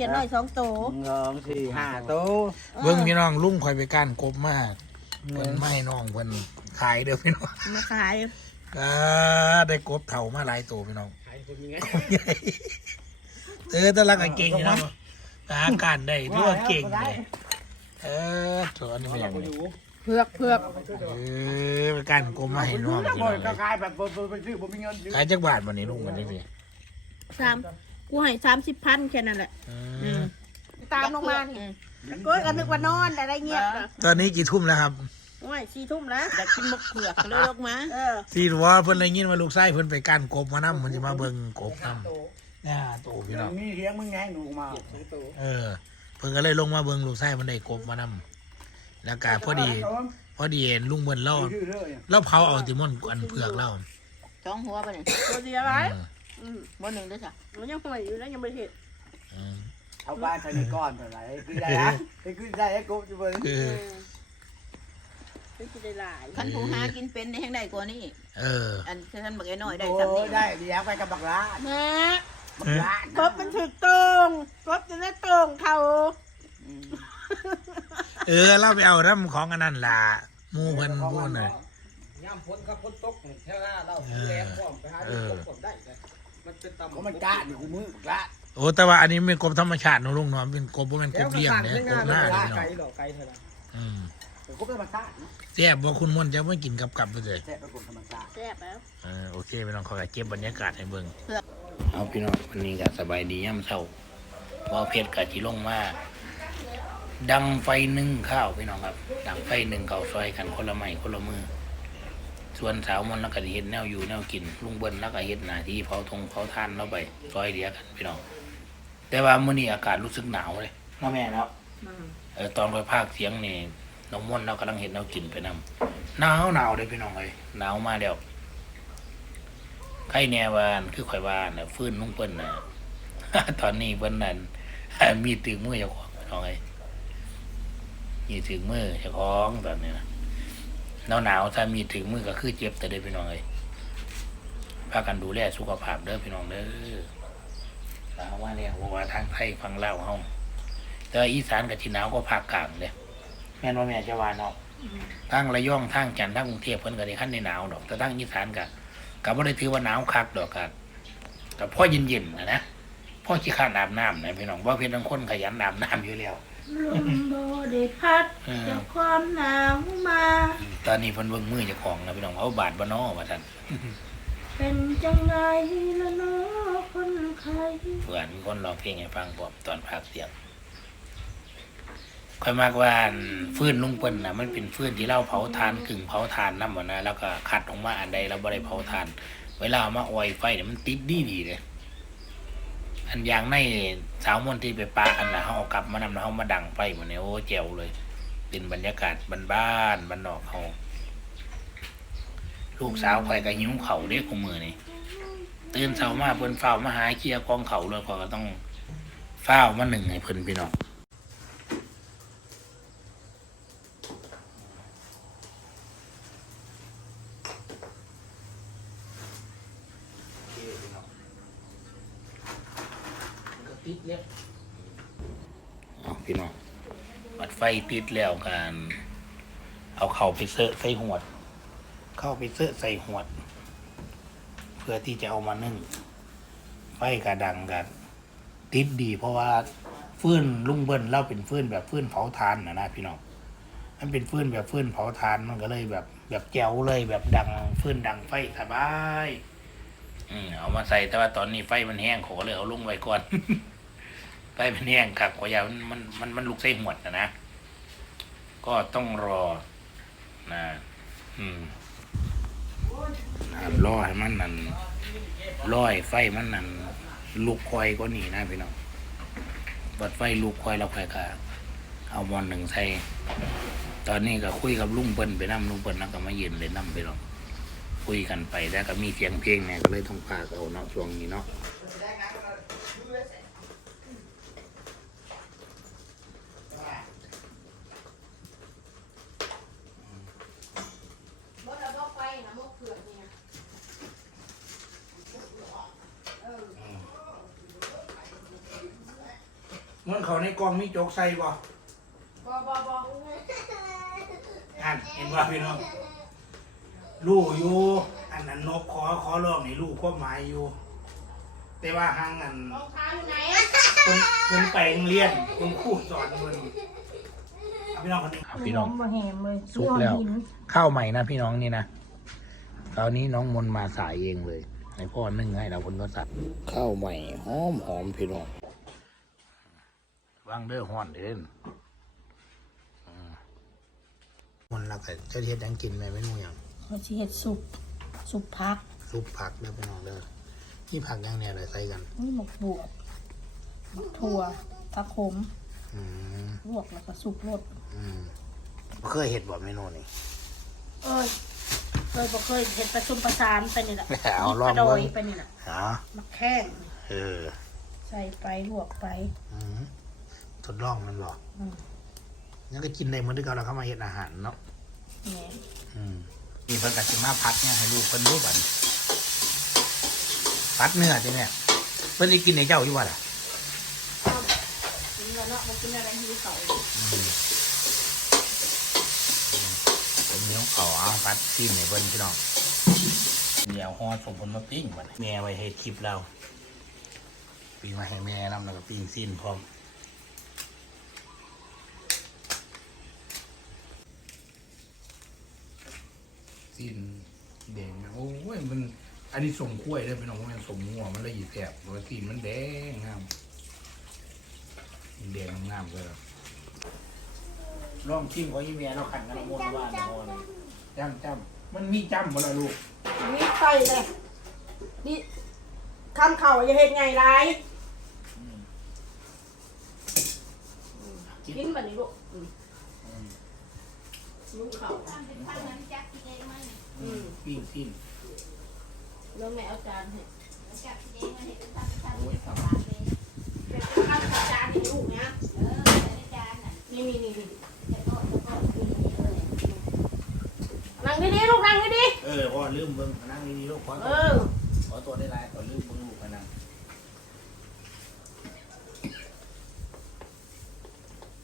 ขียนน้อยสองโตหนึ่งสองสี่ห้าโต๊ะเบิ่งพี่น้องลุงคอยไปก้านกบมากเพิ่นไม่น้องเพิ่นขายเด้อพี่น้องมาขายอ่าได้กบเถ่ามาหลายตัวพี่น้องขายคนยังไงเออแตะลักไอ้เก่งนี่เนาะหาการได้ที่ว่าเก่งเลยเออตัวนี้เป็นอย่างนี้เผือกเผือกเออไปก้านกบมาให้น้องพี่บ่น้ออยงก็ขายแบบบ่บ่ไปซื้อบ่มีเงินซื้อขายจักบาทวันนี้ลุงวันนี้พี่สาม กูให้สามสิบพันแค่นั้นแหละอืมตามลงมานี่ก็ก็นึกว่านอนอะไรเงี้ยตอนนี้กี่ทุ่มแล้วครับโอ้ยสี่ทุ่มแล้วอยากกินมะเขือกเลยลงมาเออสี่หัวเพิ่นเลยยินว่าลูกไส้เพิ่นไปก้านกบมานํมันจะมาเบิ่งกบนํน่าโตพี่น้องมีเสียงมึงไงหนูมาเออ เพิ่นก็เลยลงมาเบิ่งลูกไส้มันได้กบมานํแล้วก็พอดี พอดีเห็นลุงเบิ่นเล่าชื่อเลยเล่าเผาเอาติมอนอันเผือกเล่าสองหัวไปเนี่ยตัวเดียวไรอืมอืม บนหนึ่งด้วยจ้ะมันยังห่วยอยู่แล้วยังไม่เห็นอืมเอาบ้านใส่ในก้อนเท่าไหร่คือได้นะคือได้ไอ้กบอยู่เบิ่งเอเอออไม่กินได้หลายขันผู้หากินเป็นในแห่งใดกว่านี้ เออ อันท่านบอกไอ้น้อยได้โอ้สำนี้ได้เลี้ยงไปกับบักล้าแม่บักล้ากบมันถึกตรงกบจะได้ตรงเขาอืมเออเราไปเอาน้ำของอันนั้นล่ะหมู่เพิ่นพูดน่ะย่ำพ้นครับพ้นตกเนี่ยแค่หน้าเราเออแรงพร้อมไปหาเอดูอกบได้เลย มันเป็นตำก็มันกล้าอยู่กูมือบักล้าโอ้แต่ว่าอันนี้เป็นกบธรรมชาติเนอะลุงเนาะเป็นกบบ่แม่นกบเลี้ยงเนี่เนี่ยกบหน้าไกเนี่ยพี่น้องลหรอไกลเท่าไหร่อืมแต่กบธรรมชาตินะแซ่บบ่คุณมนต์จะไม่กินกับกับไปเลยแท้เป็นกบธรรมชาติ แซ่บแล้ว เออโอเคพี่น้องขอเก็บบรรยากาศให้เบิ่งเอาพี่น้องวันนี้ก็สบายดีย่ำเช้าว่าเพชรกับจิลงมาดังไฟนึ่งข้าวพี่น้องครับ ดังไฟนึ่งข้าวซอยกันคนละไม้คนละมือ ส่วนสาวมนต์แล้วก็สิเฮ็ดแนวอยู่แนวกินลุงเบิ้ลแล้วก็เฮ็ดหน้าที่เผาทงเผาทานเราไปซอยเดียวกันพี่น้องแต่ว่ามื้อนี้อากาศรู้สึกหนาวเลยเนาะแม่เนาะเออตอนไปภาคเสียงนี่น้องมนต์เรากำลังเฮ็ดแนวกินไปนำหนาวหนาวเลยพี่น้องเอ้ยหนาวมาแล้วใครแน่ว่าอันคือข่อยว่าน่ะฟื้นลุงเปิ้นน่ะตอนนี้เพิ่นนั่นมีตึงมือเจ้าของพี่น้องเอ้ยมีถึงมือเจ้าของตอนนี้นะ หนาวหนาวๆถ้ามีถึงมือก็คือเจ็บแต่เด้อพี่น้องเอ้ยพากันดูแลสุขภาพเด้อพี่น้องเด้อหนาวว่าเนี่ยว่าทางไทยฟังเล่าวเฮาแต่ว่าอีสานกับที่หนาวก็ภาคกลางเด้แม่นว่าแม่จะว่าเนาะทางระยองทางจันทร์ทางกรุงเทพเพิ่นก็ได้ขั้นในหนาวดอก แต่ทางอีสานก็ก็บ่ได้ถือว่าหนาวคักดอกก็ก็พอเย็นๆนะนะพ่อขี้ข้านอาบน้ำนะพี่น้องว่าเพิ่นทั้งคนขยันอาบน้ำอยู่แล้ว ลมโบได้พัดเออ จากความหนาวมา ตอนนี้เพิ่นเบิ่งมือเจ้าของนะพี่น้องเอาบาดบ่น้อว่าซั่นเป็นจังไงละเนาะคนไข้เพื่อนมีคนร้องเพลงให้ฟังผมตอนพักเสียงค่อยมากว่าอันฟืนลุงเปิ้นนะมันเป็นฟืนที่เราเผาทานกึ่งเผาทานน้ำมันนะแล้วก็คัดออกมาอันใดเราบ่ได้เผาทาน เวลาเอามาออยไฟเนี่ยมันติดดีดีๆเลย อันอย่างในสาวมนที่ไปปาอันนะเขาเอากลับมานำแล้วเขามาดังไฟหมดเนี่ยโอ้แจ๋วเลยเป็นบรรยากาศบ้านๆบ้านนอกเขาลูกสาวคอยก็หิวเข่าเรียกของมือนี่ตื่นเช้ามาเพิ่นเฝ้ามาหาเคียกองเขาเลยพอก็ต้องเฝ้ามาหนึ่งให้เพิ่นพี่น้องเอาพี่น้องบัด ไฟติดแล้วกันเอาเข่าไปเสอะใส่หวด เข้าไปเสอะใส่หวด เพื่อที่จะเอามานึ่งไฟกระดังกันติดดีเพราะว่าฟื้นลุงเบิ้ลเราเป็นฟื้นแบบฟื้นเผาทานนะนะพี่น้องมันเป็นฟื้นแบบฟื้นเผาทานมันก็เลยแบบ แบบแจ๋วเลยแบบดังฟื้นดังไฟสบายอืมเอามาใส่แต่ว่าตอนนี้ไฟมันแห้งขอเลยเอาลุงไว้ก่อนไฟมันแห้งขักขอยามันมันมันมันลุกใส่หมวดนะนะ ก็ต้องรอนะอืมรอให้มันนั่นร้อยไฟมันนั่นลูกควายก็หนีนะพี่น้องบัดไฟลูกควายเราควายก็เอาบอลหนึ่งใส่ตอนนี้ก็คุยกับลุงเปิ้นไปนั่ลุงเปิ้นนั่งก็มายืนเลยนั่ไปหรอกคุยกันไปแล้วก็มีเสียงเพลงเนี่ยก็เลยต้องพาเขาเนาะช่วงนี้เนาะ มันเขาในกล่องมีโจกใส่บ่บอบอบออันเห็นว่าพี่น้องรู้อยู่ อันนั้นนกขอขอร้องนี่รู้ความหมายอยู่ แต่ว่าหางอันรองเท้าอยู่ไหนเพิ่นเพิ่นไปโรงเรียนคุณครูสอนเพิ่นพี่น้องคนนี้พี่น้องมาแหมเลยสุกแล้ว ข้าวใหม่นะพี่น้องนี่นะคราวนี้น้องมนต์มาสายเองเลย ให้พ่อนึ่งให้เราคนก็สัตว์ข้าวใหม่หอมหอมพี่น้อง วางเด้อห้อนเด่นอืมมนต์เราก็จะเฮ็ดหยังกินไหมไม่รู้หยังเขาสิเฮ็ดสุปสุปพักซุปผักเด้อพี่น้องเด้อที่ผักอยังเนี่ยอะไรใส่กัน นี่หมกบวบหมกถั่วผักขมอืมลวกแล้วก็สุกรสอืมบ่เคยเห็ดบ่เมนูนี่ เอ้ยเคยบ่เคยเห็ดประชุมประสานไปนี่แหละเอาลองกระโดเบิ่ยงไปนี่แหละอ๋อมักแข้งเออ ใส่ไปลวกไปอืม ทดลองมันบอกอืมงั้นก็กินได้เหมือนที่เราเข้ามาเห็ดอาหารเนาะแหนอืมมีเพิ่นกับสิมาพัดเนี่ยให้ลูกเพิ่นรู้บัดพัดเนื้อจ้ะเนี่ยเพิ่นได้กินในเจ้าอยู่บ่ล่ะกินแล้วเนาะบ่กินอะไรหิวเขาอืมอืมเป็นเนื้อเขาเอาพัดซิมในเพิ่นพี่น้องเดี๋ยวห่อส่งผลมาปิ้งบัดแม่ไว้ให้คลิปเราปิ้งมาให้แม่นำแล้วก็ปิ้งสิ้นพร้อม สิ้นแดงโอ้ยมัน อันนี้สมกล้วยได้เป็นของมันสมงัวมันเลยอีแสบเพราะว่าสีมันแดงงามแดงงามเลยลองชิมของยี่เมียเราขันกันละมนว่าละมนจำจำมันมีจำบ่ละลูกมีไข่เลยนี่คำเข่าอย่าเห็นไงไรกินแบบนี้ลูก อืมลูกเข่าอืมปิ้งสิ้นแล้วแม่เอาจานให้โอ้ยทำเป็นข้าวจานให้ลูกนะนี่มีนี่นี่นั่งดีๆลูกนั่งดีเออพอลืมเบิ่งมานั่งนี่ๆลูกขอๆตัเอวอขอตัวได้ไรขอลืมเบิ่งลูกมานั่ง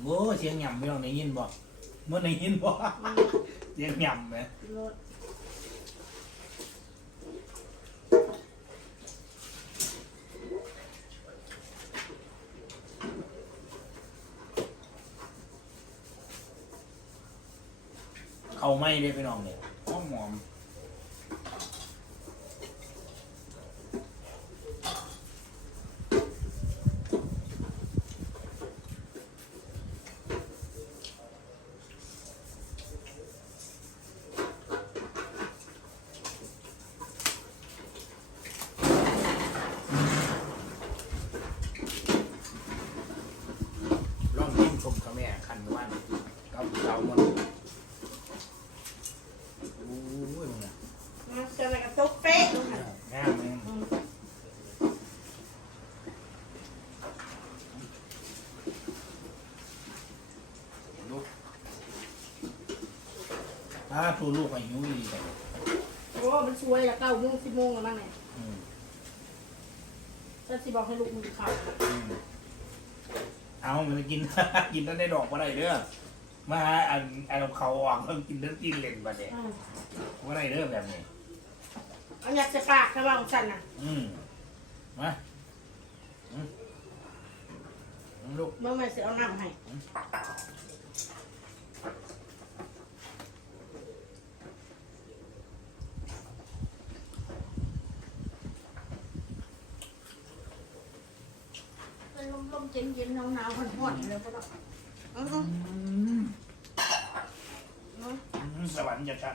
โอ้เสียงหย่ำไม่ลองได้ยินบ่ เมื่อในหินบ่เสียงหย่ำไหมรถเขาไม่ได้ไปน้องเนี่ยหอมหอมลองชิมชมเขาแม่คันว่ากับเราหมดโอ้ยมึงอะ มาเจออะไรกับตุ๊กเป๊ะ งามเลยลูก ถ้าทูลูกอายุดีแต่โอ้มันช่วยละเก้าโมงสิบโมงแล้วมั้งเนี่ยอืมจะสิบอกให้ลูกมึงเข่าอืมเอามันกิน กินแล้วได้ดอกมาได้เด้อมาหาอันอันเขาออกเพิ่งกินแล้วกินเล่นมาเด้อืมว่าได้เด้อแบบนี้เอาอยากจะปากถ้าว่าของฉันน่ะอืมมาอืมอืมลูกเมื่อไหร่จะเอาน้ำให้ เป็นลมๆเย็นๆหนาวๆห่อนๆเลยก็ได้อืออืมเนาะอืมสวรรค์จะชัด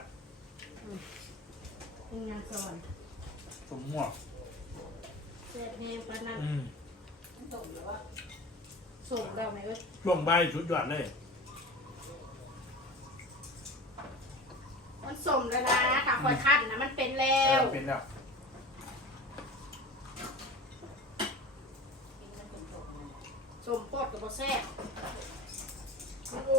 เป็นงานสวรรค์สมม่วงเสร็จเฮปานนั้นอืมส่งแล้วว่าส่งแล้วไหมเว้ยช่วงใบชุดยอดเลยมันส่งแล้วนะถ้าคอยขั้นนะมันเป็นแล้ว เป็นแล้ว สมปอดกับบะแซ่บโอ้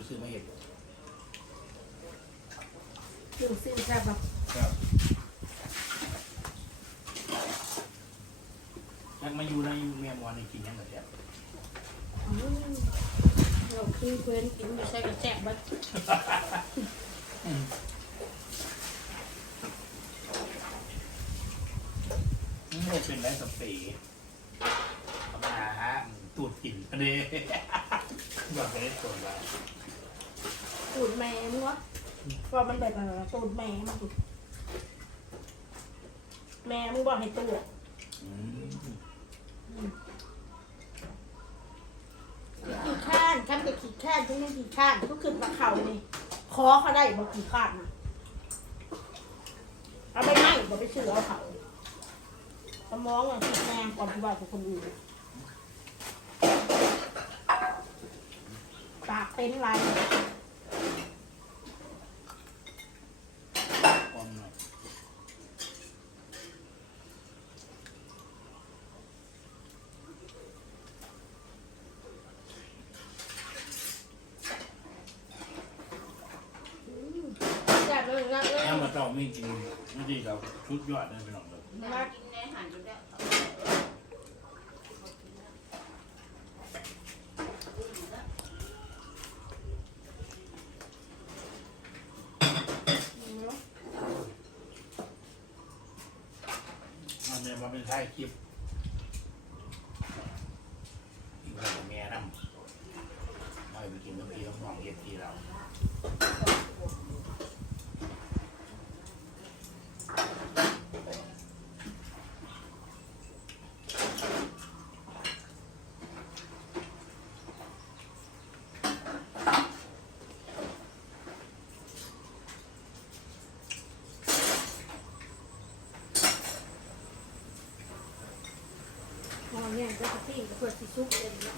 ไปซื้อมาเห็ด ถึงสิ้นแซ่บแบบครับยังมาอยู่ในเมียมอนในกินยังแบบเนี้ยเราคือเพื่อนกินไม่ใช่กระแจกบัดไม่เป็นไรสเปรย์ธรรมดาฮะตูดกินอันนี้แบบนี้ตัวละไรตูดแม่มึงวะ ว่ามันแบบตูดแม่มึงดูแม่มึงบอกให้ตูดขี้ข้านขั้นกับขี้ข้านที่ไม่ขี้ข้านก็ขึ้นมาเข่านี่คอเขาได้บอกขี้ข้านนะเอาไปไหมบอกไปเชื่อเอาเขาสมองอะคิดแรงก่อนที่ว่ากับคนอื่นปากเป็นไร ความหน่อย อยากเลยรักเลย ถ้ามาต้องไม่จริงไม่ดีเราชุดยอดเลยไปหน่องเลยรักกินในอาหารอยู่แล้วอันเนี่ยมันเป็นท้ายคลิปอีกแล้วก็แม่น้ำไม่ไปกินน้ำพีน้ำหนองเย็ดทีเรา มองเนี่ยก็ จะที่เพื่อสิซุกเองนะ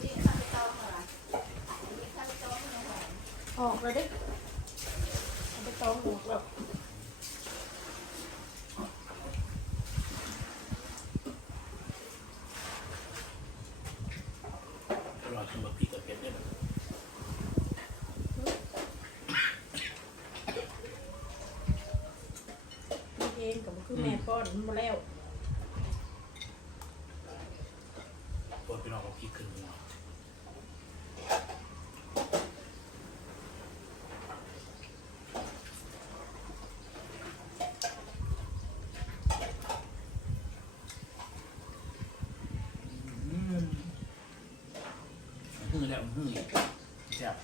ที่ข้าวไปต้มอะไรที่ข้าวไปต้มมันหอม ออกเลยดิเอาไปตองหมดแบบ ตลอดคือว่าพี่กับเพชรเนี่ยนะ นี่เองกับคือแม่ป้อนมันมาแล้วปวดไปนอนกับพี่ขึ้นหัวอืมหื้อแล้วหื้ออีกแซ่บ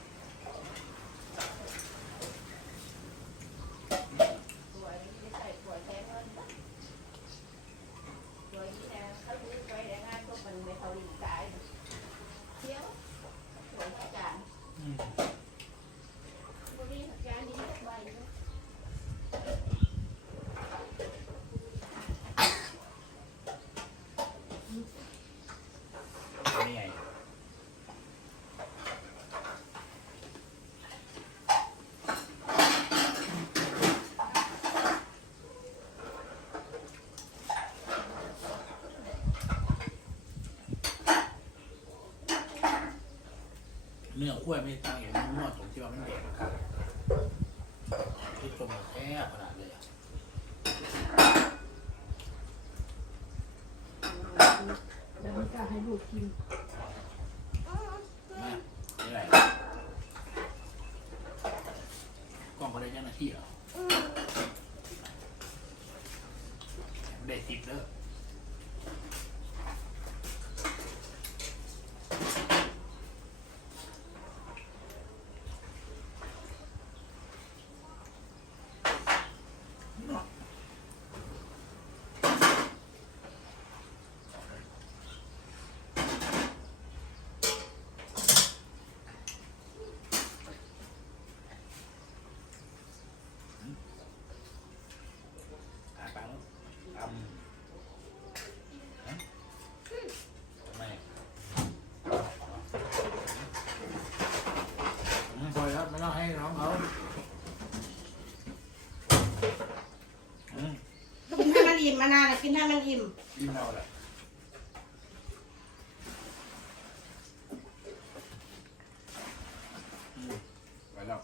สวยไม่ใส่สวยแท้เงินสวยนี่นะเขาซื้อไปแต่งานพวกมันไม่เท่าดีกายเที่ยวสวยอาจารย์ อืม บุรีอาจารย์ดีใบ นี่ไง เนื้อขั้วไม่ตั้งอย่างนี้นวดตรงที่ว่ามันเด็กครับที่ตรงแค่ขนาดเลยอะแล้วมันก็ให้ลูกกินแม่นี่ไรกล้องเขาได้เจ้าหน้าที่เหรอไม่ได้ติดเด้อเนาะอาปากแล้วทำ นานกินให้มันอิ่มยิ้มเราและไปแล้ว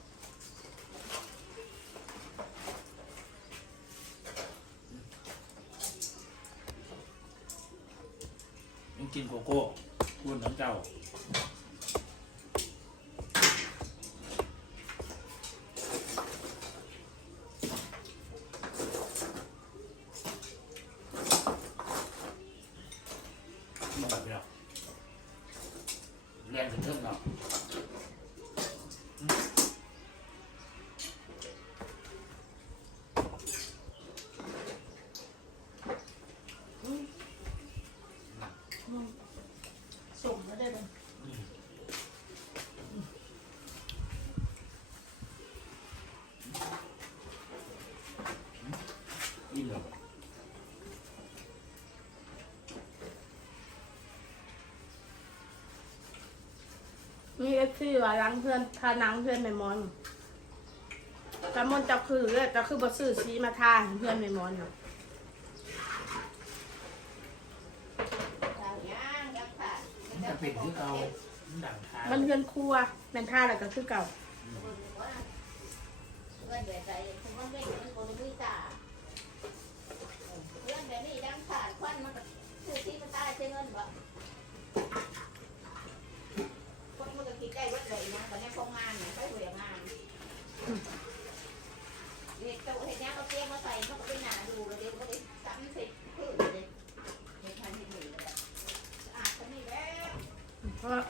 ยังกินโกโก้พูดน้ำเจ้า สุ่มแล้วได้เลยอิ่มแล้วมีเอฟซีว่าล้างเพื่อนทานังเพื่อนไม่มอนแต่มอนจะคือเลยจะคือบซื้อซีมาทาให้เพื่อนไม่มอนเนาะ เป็นที่เราามันเงินครัวแมนท่าอะไรก็คือเก่าเด็กโตเห็นยเขาเตี้ยมาใส่มันก็เปหนาดูเลยเด็กก็เลย เพราะ